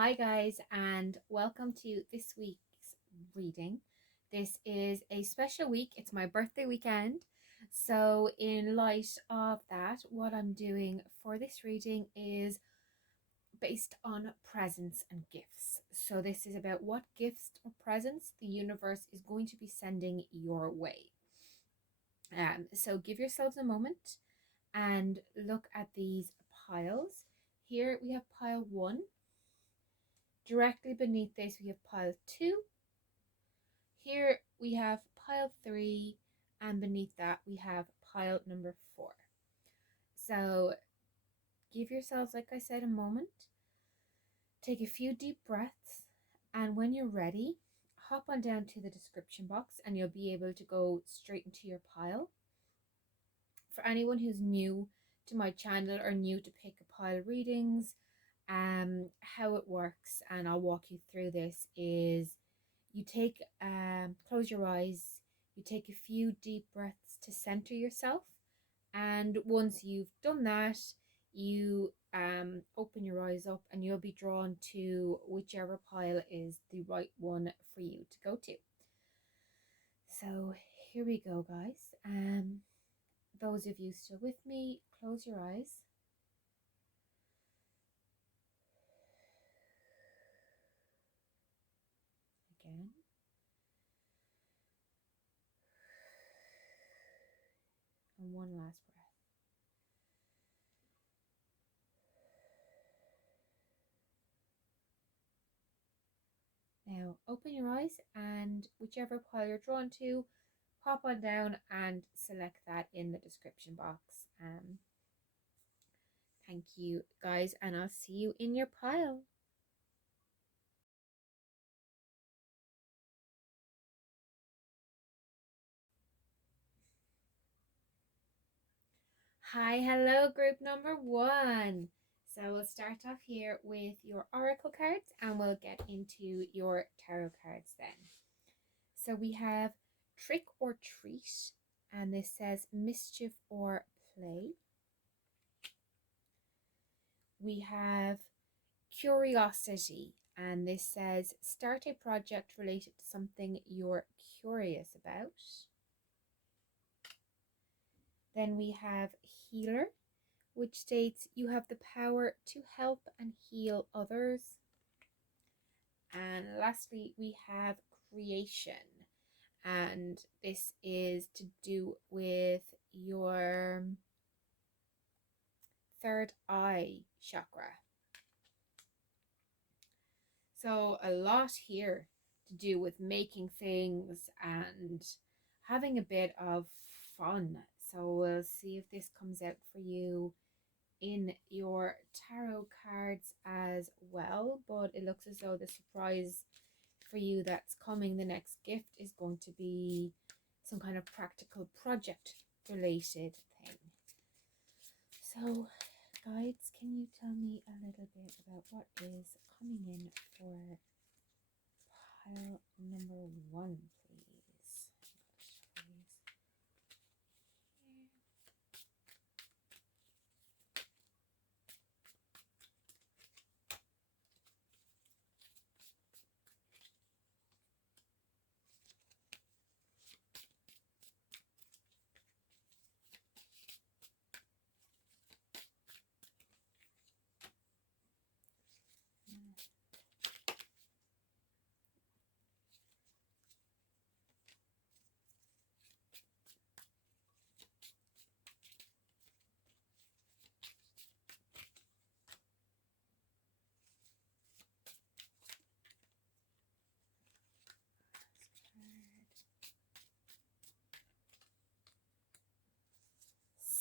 Hi, guys, and welcome to this week's reading. This is a special week, it's my birthday weekend. So, in light of that, what I'm doing for this reading is based on presents and gifts. So, this is about what gifts or presents the universe is going to be sending your way. So, give yourselves a moment and look at these piles. Here we have pile one. Directly beneath this, we have pile two. Here we have pile three, and beneath that, we have pile number four. So give yourselves, like I said, a moment. Take a few deep breaths, and when you're ready, hop on down to the description box and you'll be able to go straight into your pile. For anyone who's new to my channel or new to pick a pile readings, how it works, and I'll walk you through this, is you take close your eyes, you take a few deep breaths to center yourself, and once you've done that, you open your eyes up and you'll be drawn to whichever pile is the right one for you to go to. So here we go, guys. Those of you still with me, close your eyes. Again. And one last breath. Now open your eyes, and whichever pile you're drawn to, pop on down and select that in the description box. Thank you, guys, and I'll see you in your pile. Hi, hello, group number one. So we'll start off here with your oracle cards and we'll get into your tarot cards then. So we have trick or treat, and this says mischief or play. We have curiosity, and this says start a project related to something you're curious about. Then we have healer, which states you have the power to help and heal others. And lastly, we have creation, and this is to do with your third eye chakra. So a lot here to do with making things and having a bit of fun. So we'll see if this comes out for you in your tarot cards as well. But it looks as though the surprise for you that's coming, the next gift, is going to be some kind of practical project related thing. So guides, can you tell me a little bit about what is coming in for pile number one, please?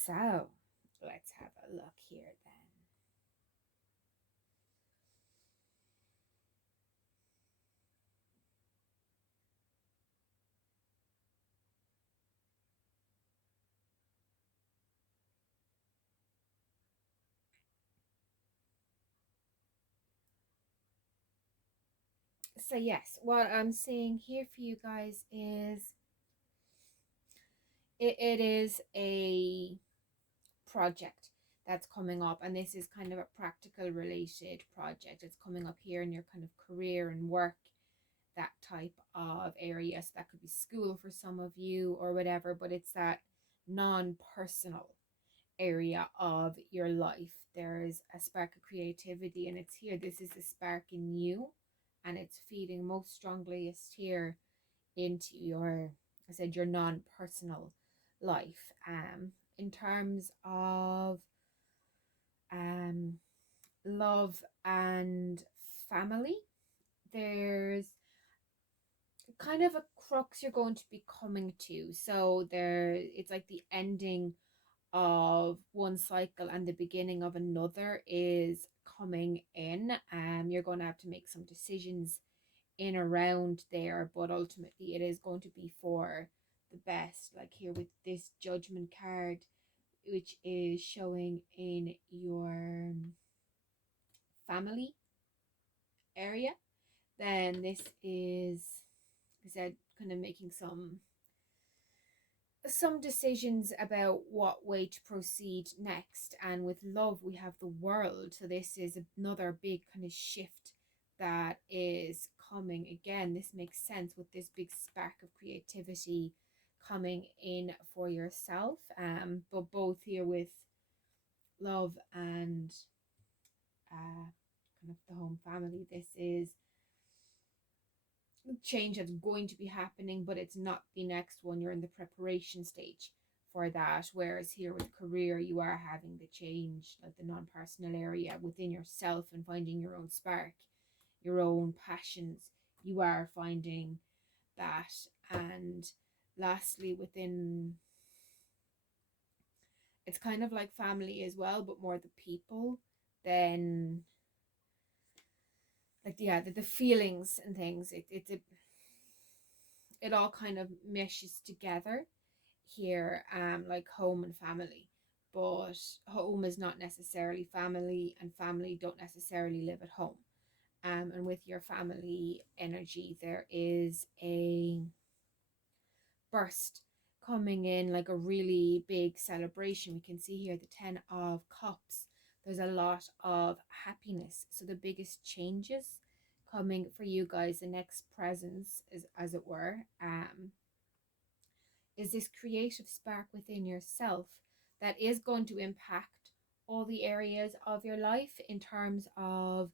So let's have a look here then. So yes, what I'm seeing here for you guys is it is a project that's coming up. And this is kind of a practical related project. It's coming up here in your kind of career and work, that type of area. So that could be school for some of you or whatever, but it's that non-personal area of your life. There's a spark of creativity and it's here. This is a spark in you, and it's feeding most strongest here into your, I said, your non-personal life. In terms of um love and family, there's kind of a crux you're going to be coming to. So there, it's like the ending of one cycle and the beginning of another is coming in. You're going to have to make some decisions in around there, but ultimately it is going to be for the best. Like here with this judgment card, which is showing in your family area, then this is, I said, kind of making some decisions about what way to proceed next. And with love, we have the world. So this is another big kind of shift that is coming. Again, this makes sense with this big spark of creativity coming in for yourself. But both here with love and kind of the home family, this is change that's going to be happening, but it's not the next one. You're in the preparation stage for that. Whereas here with career, you are having the change, like the non-personal area within yourself and finding your own spark, your own passions. You are finding that. And lastly, within, it's kind of like family as well, but more the people than like the feelings and things. It all kind of meshes together here, like home and family. But home is not necessarily family, and family don't necessarily live at home. And with your family energy, there is a burst coming in, like a really big celebration. We can see here the 10 of Cups. There's a lot of happiness. So the biggest changes coming for you guys, the next presence is, as it were, is this creative spark within yourself that is going to impact all the areas of your life in terms of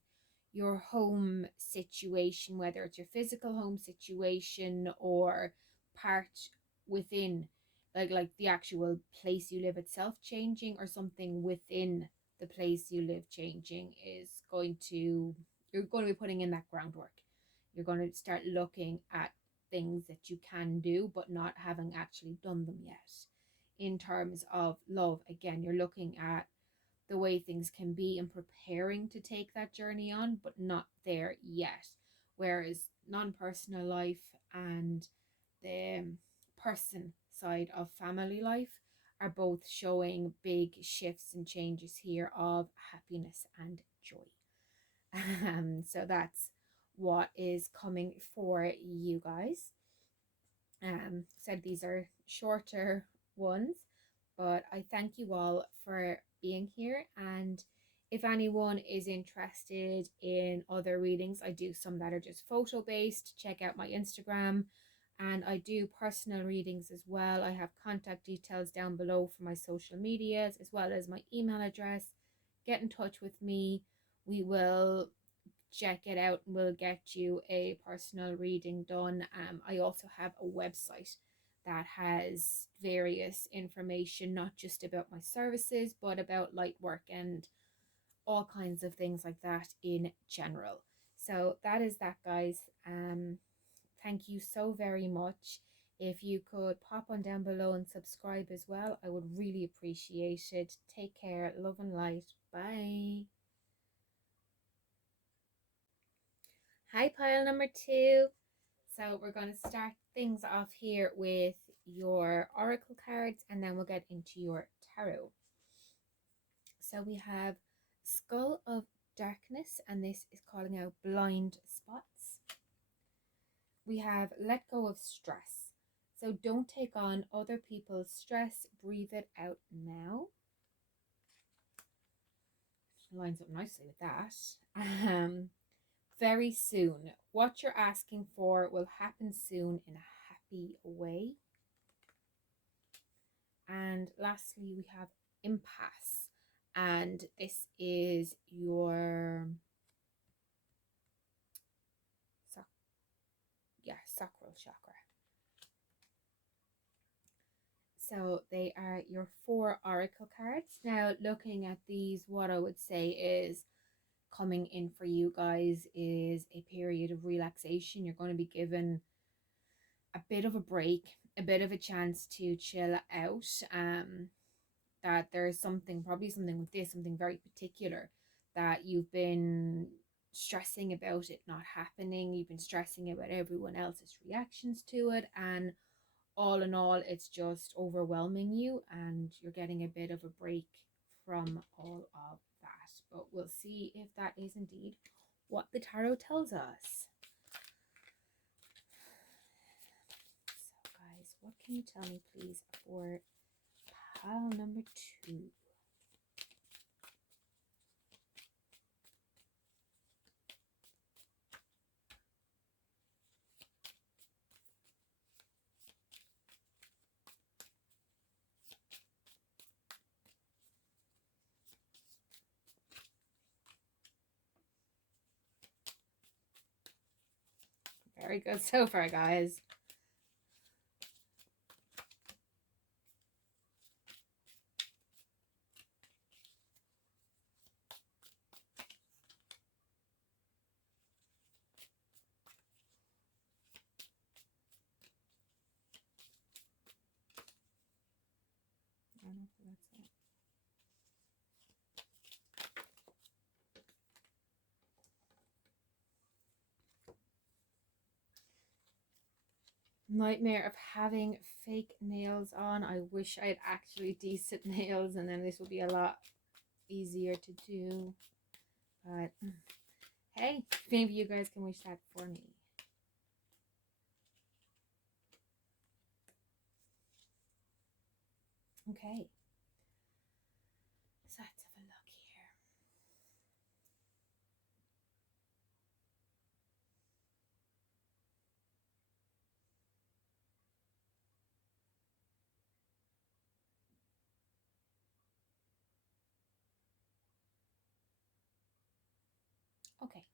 your home situation, whether it's your physical home situation or part within, like the actual place you live itself changing, or something within the place you live changing. Is going to, you're going to be putting in that groundwork. You're going to start looking at things that you can do but not having actually done them yet. In terms of love, again, you're looking at the way things can be and preparing to take that journey on, but not there yet. Whereas non-personal life and the person side of family life are both showing big shifts and changes here of happiness and joy. So that's what is coming for you guys. Said these are shorter ones, but I thank you all for being here. And if anyone is interested in other readings, I do some that are just photo based. Check out my Instagram, and I do personal readings as well. I have contact details down below for my social medias as well as my email address. Get in touch with me. We will check it out and we'll get you a personal reading done. I also have a website that has various information, not just about my services, but about light work and all kinds of things like that in general. So that is that, guys. Thank you so very much. If you could pop on down below and subscribe as well, I would really appreciate it. Take care. Love and light. Bye. Hi, pile number 2. So we're going to start things off here with your oracle cards, and then we'll get into your tarot. So we have Skull of Darkness, and this is calling out blind spots. We have Let Go of Stress. So don't take on other people's stress. Breathe it out now. lines up nicely with that. Um, very soon. What you're asking for will happen soon in a happy way. And lastly, we have impasse. And this is your sacral chakra. So they are your 4 oracle cards. Now, looking at these, what I would say is coming in for you guys is a period of relaxation. You're going to be given a bit of a break, a bit of a chance to chill out. That there's something, probably something with this, something very particular that you've been stressing about it not happening. You've been stressing about everyone else's reactions to it, and all in all, it's just overwhelming you, and you're getting a bit of a break from all of that. But we'll see if that is indeed what the tarot tells us. So, guys, what can you tell me, please, for pile number 2? Very good so far, guys. I don't know if that's it. Nightmare of having fake nails on. I wish I had actually decent nails, and then this would be a lot easier to do. But hey, maybe you guys can wish that for me. Okay. So let's have a look here. Okay.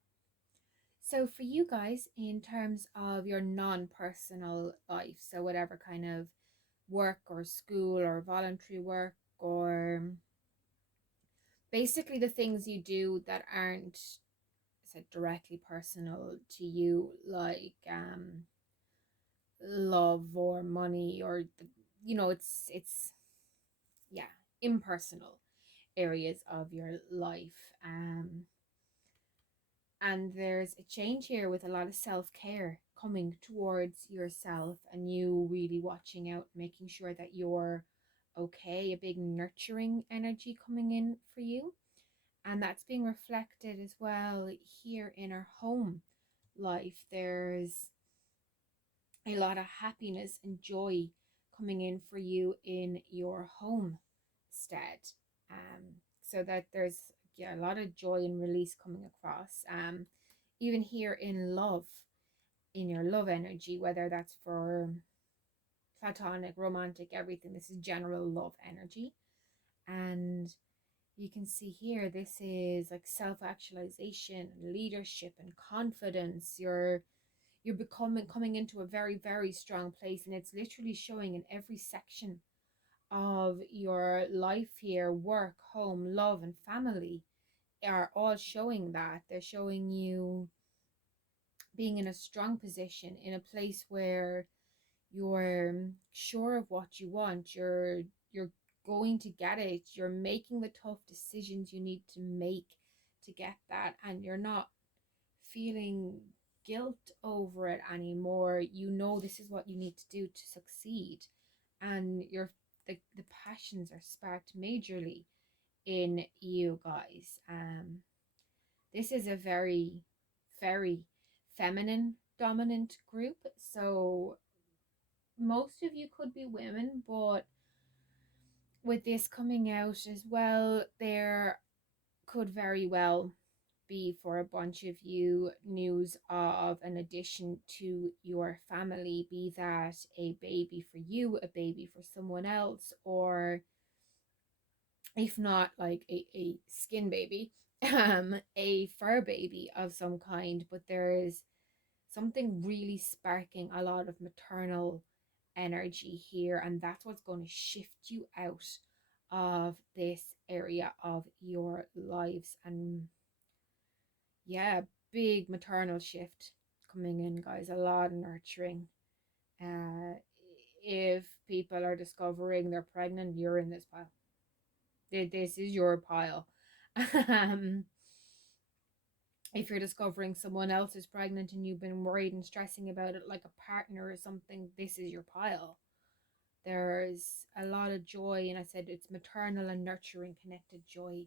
So for you guys, in terms of your non-personal life, so whatever kind of work or school or voluntary work, or basically the things you do that aren't said directly personal to you, like love or money, or it's yeah, impersonal areas of your life. And there's a change here with a lot of self-care coming towards yourself, and you really watching out, making sure that you're okay, a big nurturing energy coming in for you. And that's being reflected as well here in our home life. There's a lot of happiness and joy coming in for you in your homestead. So that there's a lot of joy and release coming across. Even here in love, in your love energy, whether that's for platonic, romantic, everything. This is general love energy. And you can see here, this is like self-actualization, leadership, and confidence. You're becoming coming into a very, very strong place, and it's literally showing in every section of your life here. Work, home, love, and family are all showing that. They're showing you being in a strong position, in a place where you're sure of what you want. You're going to get it. You're making the tough decisions you need to make to get that, and you're not feeling guilt over it anymore. You know this is what you need to do to succeed, and the passions are sparked majorly in you guys. This is a very, very feminine dominant group, so most of you could be women, but with this coming out as well, there could very well be for a bunch of you news of an addition to your family, be that a baby for you, a baby for someone else, or if not like a skin baby, a fur baby of some kind. But there is something really sparking a lot of maternal energy here, and that's what's going to shift you out of this area of your lives. And yeah, big maternal shift coming in, guys. A lot of nurturing. uh if people are discovering they're pregnant, you're in this pile. This is your pile. um if you're discovering someone else is pregnant and you've been worried and stressing about it, like a partner or something, this is your pile. There's a lot of joy, and I said it's maternal and nurturing connected joy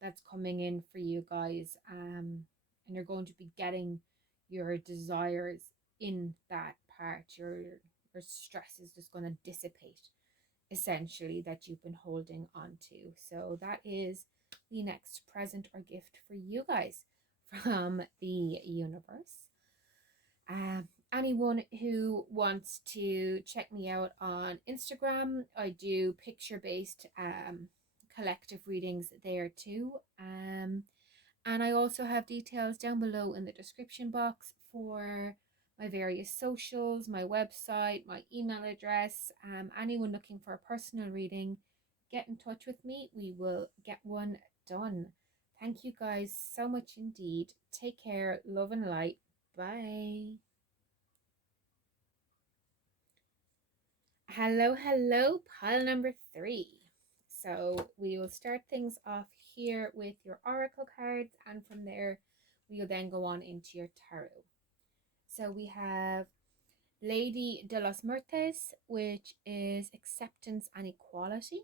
that's coming in for you guys. And you're going to be getting your desires in that part. Your stress is just going to dissipate, essentially, that you've been holding on to. So that is the next present or gift for you guys from the universe. Anyone who wants to check me out on Instagram, I do picture based collective readings there too. And I also have details down below in the description box for my various socials, my website, my email address. Anyone looking for a personal reading, get in touch with me. We will get one done. Thank you guys so much indeed. Take care. Love and light. Bye. Hello, pile number 3. So we will start things off here with your oracle cards, and from there we will then go on into your tarot. So we have Lady de los Muertes, which is acceptance and equality.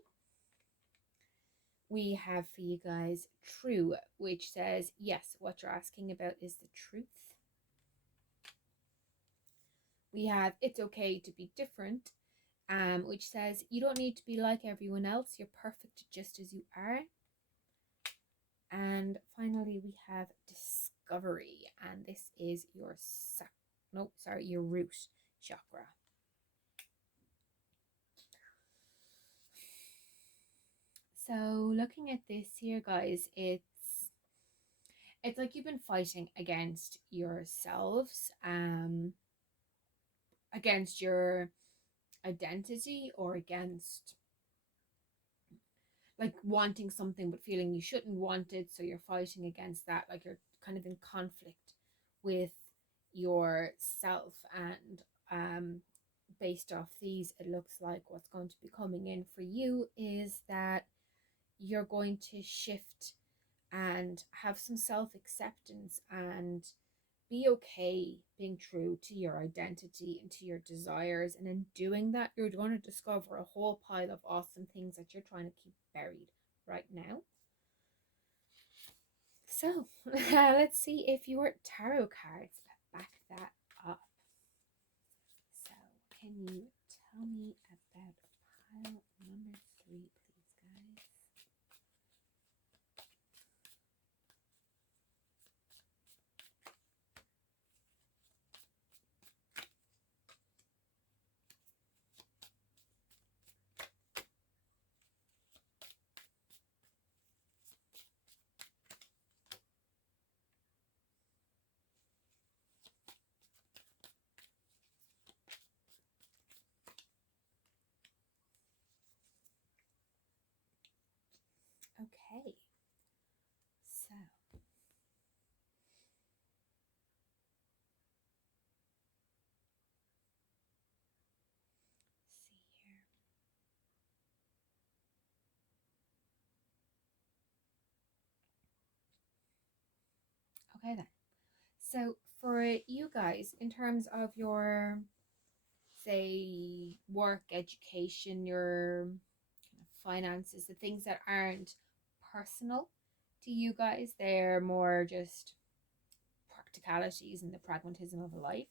We have for you guys True, which says, yes, what you're asking about is the truth. We have It's Okay to Be Different, which says you don't need to be like everyone else. You're perfect just as you are. And finally, we have Discovery, and this is your your root chakra. So looking at this here, guys, it's like you've been fighting against yourselves, against your identity, or against like wanting something but feeling you shouldn't want it, so you're fighting against that. Like you're kind of in conflict with yourself. And based off these, it looks like what's going to be coming in for you is that you're going to shift and have some self-acceptance and be okay being true to your identity and to your desires. And in doing that, you're going to discover a whole pile of awesome things that you're trying to keep buried right now. So let's see if your tarot cards back that up. So can you tell me about pile number 3, please, guys? Okay, so see here. Okay then. So for you guys, in terms of your, say, work, education, your finances, the things that aren't personal to you guys, they're more just practicalities and the pragmatism of life.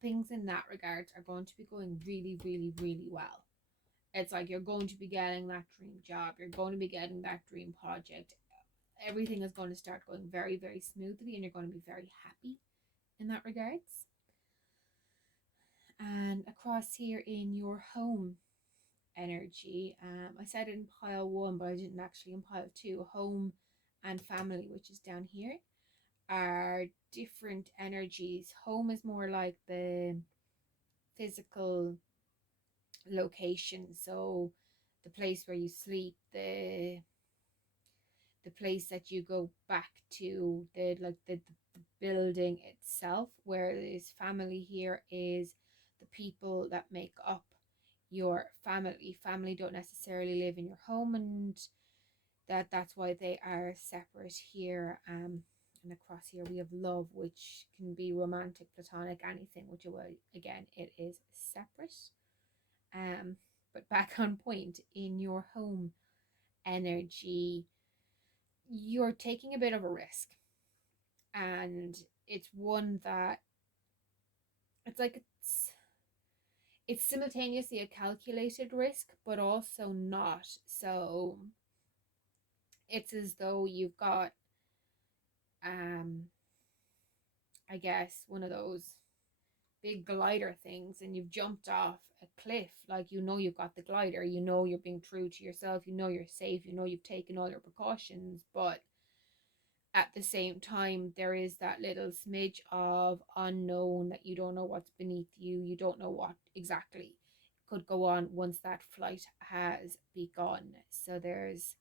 Things in that regard are going to be going really, really, really well. It's like you're going to be getting that dream job, you're going to be getting that dream project. everything is going to start going very, very smoothly, and you're going to be very happy in that regards. And across here in your home energy, I said in pile one, but I didn't actually in pile two. Home and family, which is down here, are different energies. Home is more like the physical location, so the place where you sleep, the place that you go back to, the building itself. Whereas family here is the people that make up your family don't necessarily live in your home, and that's why they are separate here. And across here we have love, which can be romantic, platonic, anything, which again, it is separate. But back on point, in your home energy, you're taking a bit of a risk, and it's one that it's like it's simultaneously a calculated risk but also not. So it's as though you've got I guess one of those big glider things, and you've jumped off a cliff. Like, you've got the glider, you're being true to yourself, you're safe, you've taken all your precautions, but at the same time there is that little smidge of unknown, that you don't know what's beneath you, you don't know what exactly could go on once that flight has begun. So there's,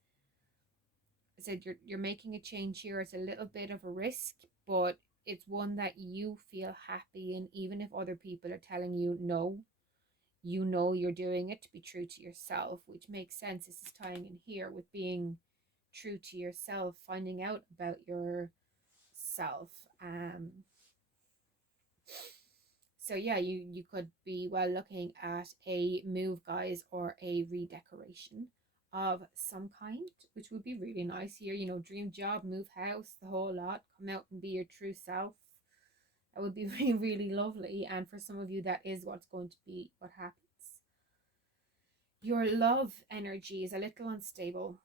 I said, you're making a change here. It's a little bit of a risk, but it's one that you feel happy in, even if other people are telling you no. You're doing it to be true to yourself, which makes sense. This is tying in here with being true to yourself, finding out about yourself. So yeah, you could be well looking at a move, guys, or a redecoration of some kind, which would be really nice here. Dream job, move house, the whole lot. Come out and be your true self. That would be really, really lovely. And for some of you, that is what's going to be what happens. Your love energy is a little unstable.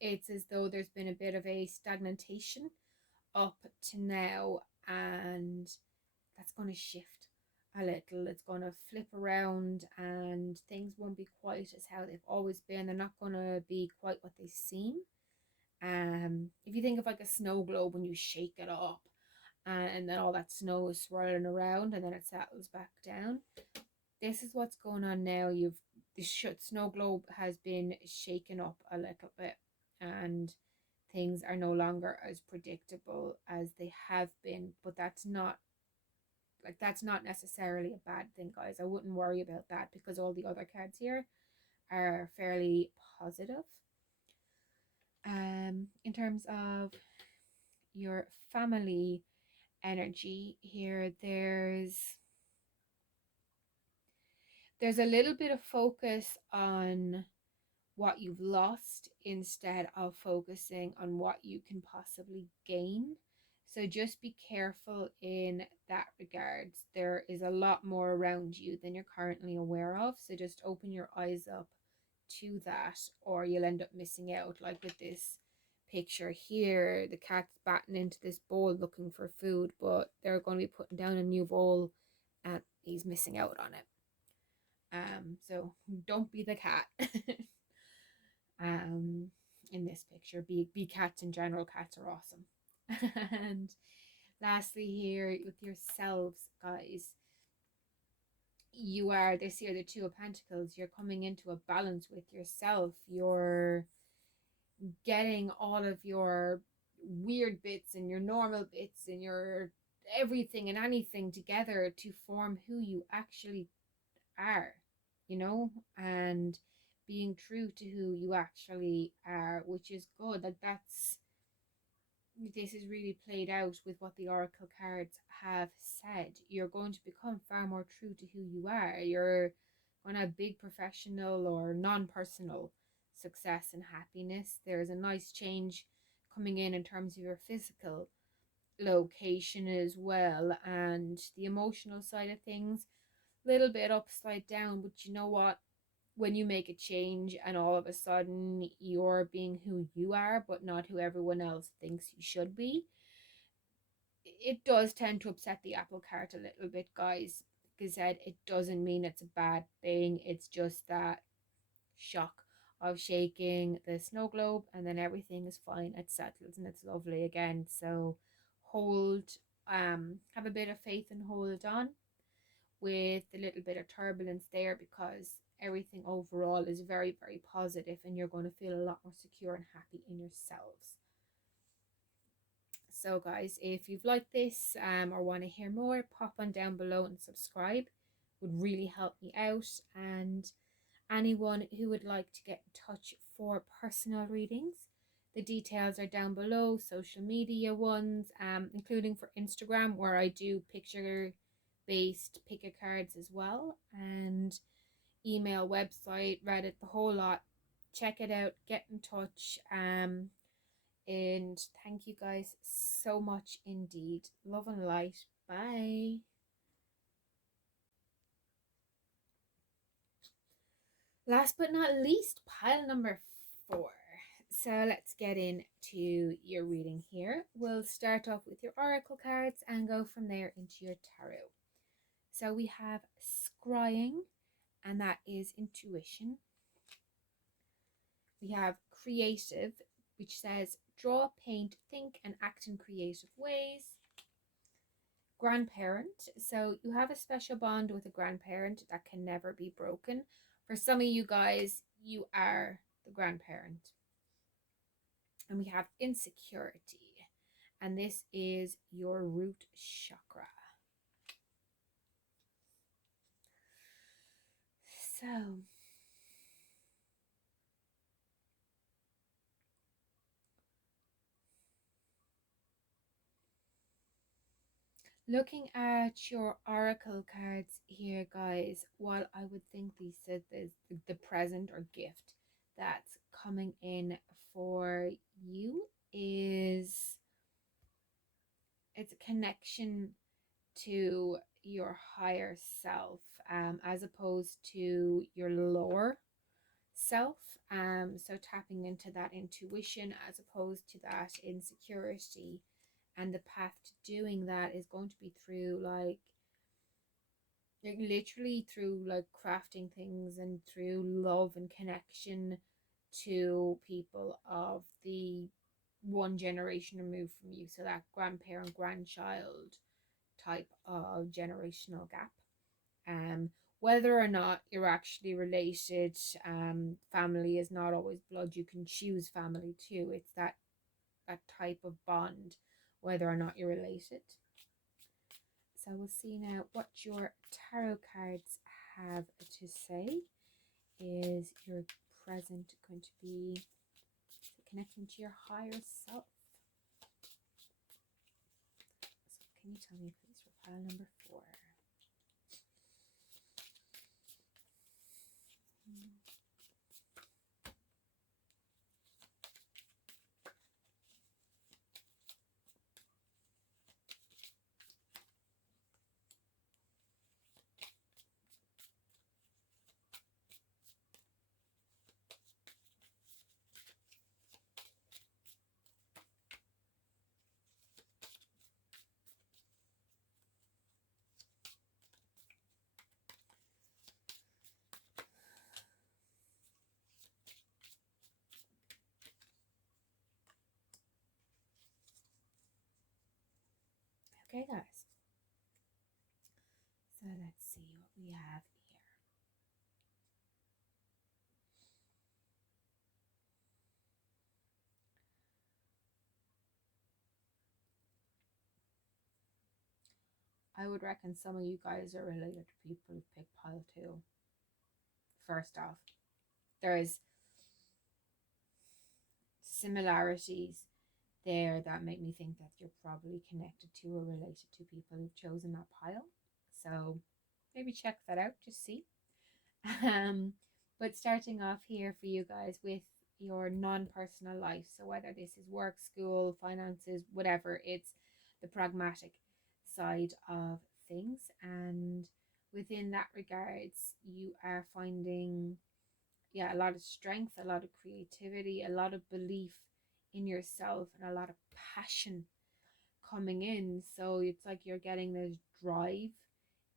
It's as though there's been a bit of a stagnation up to now, and that's going to shift a little. It's going to flip around, and things won't be quite as how they've always been. They're not going to be quite what they seem. If you think of like a snow globe, when you shake it up, and then all that snow is swirling around, and then it settles back down. This is what's going on now. The snow globe has been shaken up a little bit, and things are no longer as predictable as they have been. But that's not necessarily a bad thing, guys. I wouldn't worry about that, because all the other cards here are fairly positive. In terms of your family energy here, there's a little bit of focus on what you've lost instead of focusing on what you can possibly gain. So just be careful in that regards. There is a lot more around you than you're currently aware of. So just open your eyes up to that, or you'll end up missing out. Like with this picture here, the cat's batting into this bowl looking for food, but they're going to be putting down a new bowl and he's missing out on it. So don't be the cat. In this picture, be cats in general. Cats are awesome. And lastly here, with yourselves, guys, you are this year the Two of Pentacles. You're coming into a balance with yourself. You're getting all of your weird bits and your normal bits and your everything and anything together to form who you actually are, and being true to who you actually are, which is good. This is really played out with what the oracle cards have said. You're going to become far more true to who you are. You're going to have big professional or non-personal success and happiness. There's a nice change coming in terms of your physical location as well, and the emotional side of things, little bit upside down, but you know what, when you make a change and all of a sudden you're being who you are but not who everyone else thinks you should be, it does tend to upset the apple cart a little bit, guys. Like I said, it doesn't mean it's a bad thing. It's just that shock of shaking the snow globe, and then everything is fine. It settles and it's lovely again. So hold, have a bit of faith and hold on with the little bit of turbulence there, because everything overall is very, very positive and you're going to feel a lot more secure and happy in yourselves. So guys, if you've liked this or want to hear more, pop on down below and subscribe. Would really help me out. And anyone who would like to get in touch for personal readings, the details are down below. Social media ones, including for Instagram, where I do picture based pick-a cards as well, and email, website, Reddit, the whole lot. Check it out, get in touch. And thank you guys so much indeed. Love and light. Bye. Last but not least, pile number 4. So let's get into your reading here. We'll start off with your oracle cards and go from there into your tarot. So we have scrying, and that is intuition. We have creative, which says draw, paint, think, and act in creative ways. Grandparent, so you have a special bond with a grandparent that can never be broken. For some of you guys, you are the grandparent. And we have insecurity, and this is your root chakra. So looking at your oracle cards here, guys, what I would think these said is the present or gift that's coming in for you is it's a connection to your higher self, as opposed to your lower self. So tapping into that intuition as opposed to that insecurity. And the path to doing that is going to be through like literally through like crafting things and through love and connection to people of the one generation removed from you. So that grandparent, grandchild type of generational gap. Whether or not you're actually related, family is not always blood. You can choose family too. It's that type of bond, whether or not you're related. So we'll see now what your tarot cards have to say. Is your present going to be connecting to your higher self? So can you tell me please for pile number 4? Okay, guys. So let's see what we have here. I would reckon some of you guys are related to people who picked pile 2. First off, there's similarities there that make me think that you're probably connected to or related to people who've chosen that pile. So maybe check that out to see. But starting off here for you guys with your non-personal life, so whether this is work, school, finances, whatever, it's the pragmatic side of things. And within that regards, you are finding yeah, a lot of strength, a lot of creativity, a lot of belief in yourself, and a lot of passion coming in. So it's like you're getting this drive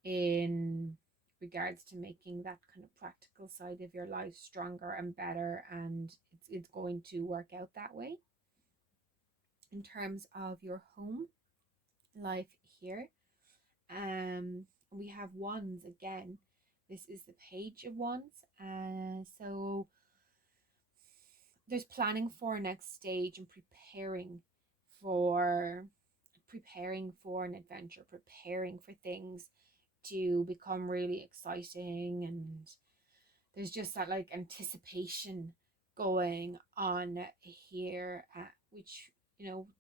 in regards to making that kind of practical side of your life stronger and better, and it's going to work out that way. In terms of your home life here, we have wands again. This is the page of wands, so there's planning for a next stage and for preparing for an adventure, preparing for things to become really exciting, and there's just that like anticipation going on here, which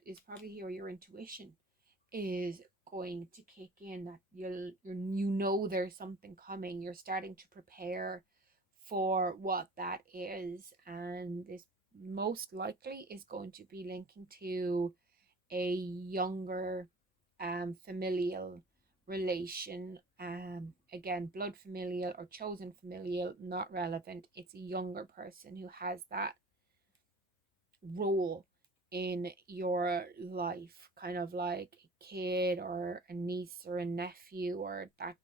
is probably here your intuition is going to kick in, that there's something coming. You're starting to prepare for what that is, and this most likely is going to be linking to a younger familial relation. Again, blood familial or chosen familial, not relevant. It's a younger person who has that role in your life, kind of like a kid or a niece or a nephew, or that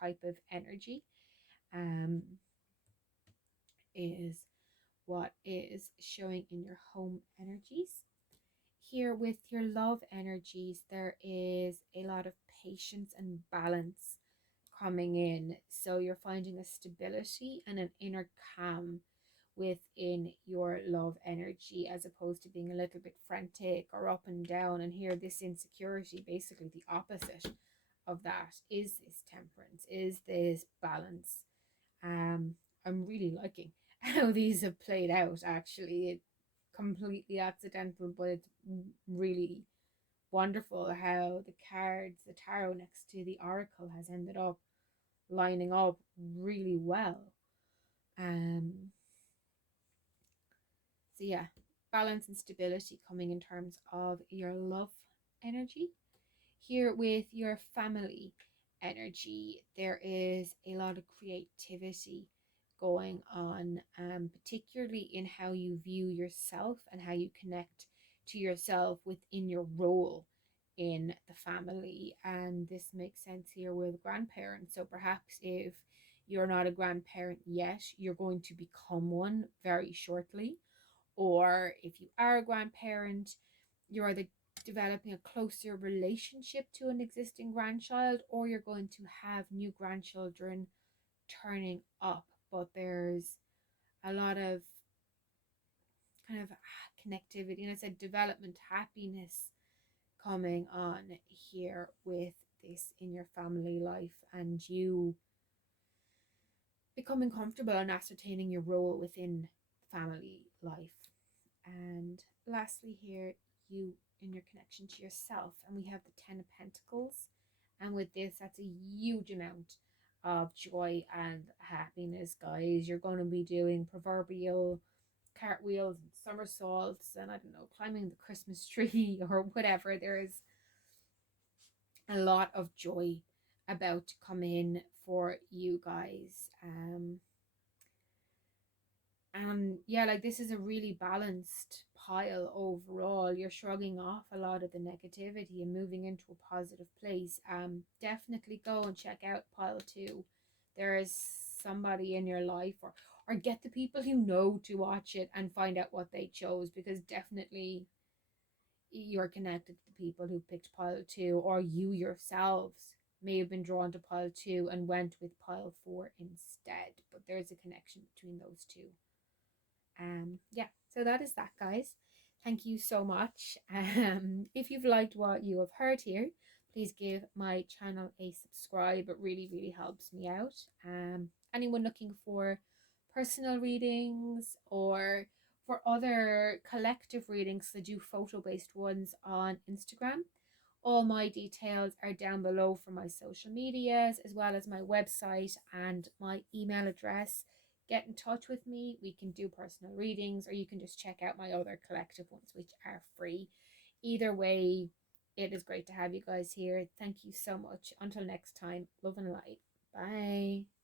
type of energy um is what is showing in your home energies. Here with your love energies, there is a lot of patience and balance coming in. So you're finding a stability and an inner calm within your love energy, as opposed to being a little bit frantic or up and down. And here, this insecurity, basically the opposite of that, is this temperance, is this balance. um I'm really liking how these have played out. Actually, it completely accidental, but it's really wonderful how the cards, the tarot next to the oracle, has ended up lining up really well. um so yeah, balance and stability coming in terms of your love energy. Here with your family energy, there is a lot of creativity going on, particularly in how you view yourself and how you connect to yourself within your role in the family. And this makes sense here with grandparents. So perhaps if you're not a grandparent yet, you're going to become one very shortly. Or if you are a grandparent, you're either developing a closer relationship to an existing grandchild, or you're going to have new grandchildren turning up. But there's a lot of kind of connectivity, and it's a development, happiness coming on here with this in your family life, and you becoming comfortable and ascertaining your role within family life. And lastly, here, you in your connection to yourself, and we have the 10 of Pentacles. And with this, that's a huge amount of joy and happiness, guys. You're going to be doing proverbial cartwheels and somersaults, and I don't know, climbing the Christmas tree or whatever. There is a lot of joy about to come in for you guys. And yeah, like this is a really balanced pile overall. You're shrugging off a lot of the negativity and moving into a positive place. Definitely go and check out pile 2. There is somebody in your life, or get the people who know to watch it and find out what they chose, because definitely you're connected to the people who picked pile 2, or you yourselves may have been drawn to pile 2 and went with pile 4 instead. But there's a connection between those two. Yeah, so that is that, guys. Thank you so much. If you've liked what you have heard here, please give my channel a subscribe. It really, really helps me out. Anyone looking for personal readings or for other collective readings, I do photo-based ones on Instagram. All my details are down below for my social medias, as well as my website and my email address. Get in touch with me. We can do personal readings, or you can just check out my other collective ones, which are free. Either way, it is great to have you guys here. Thank you so much. Until next time, love and light. Bye.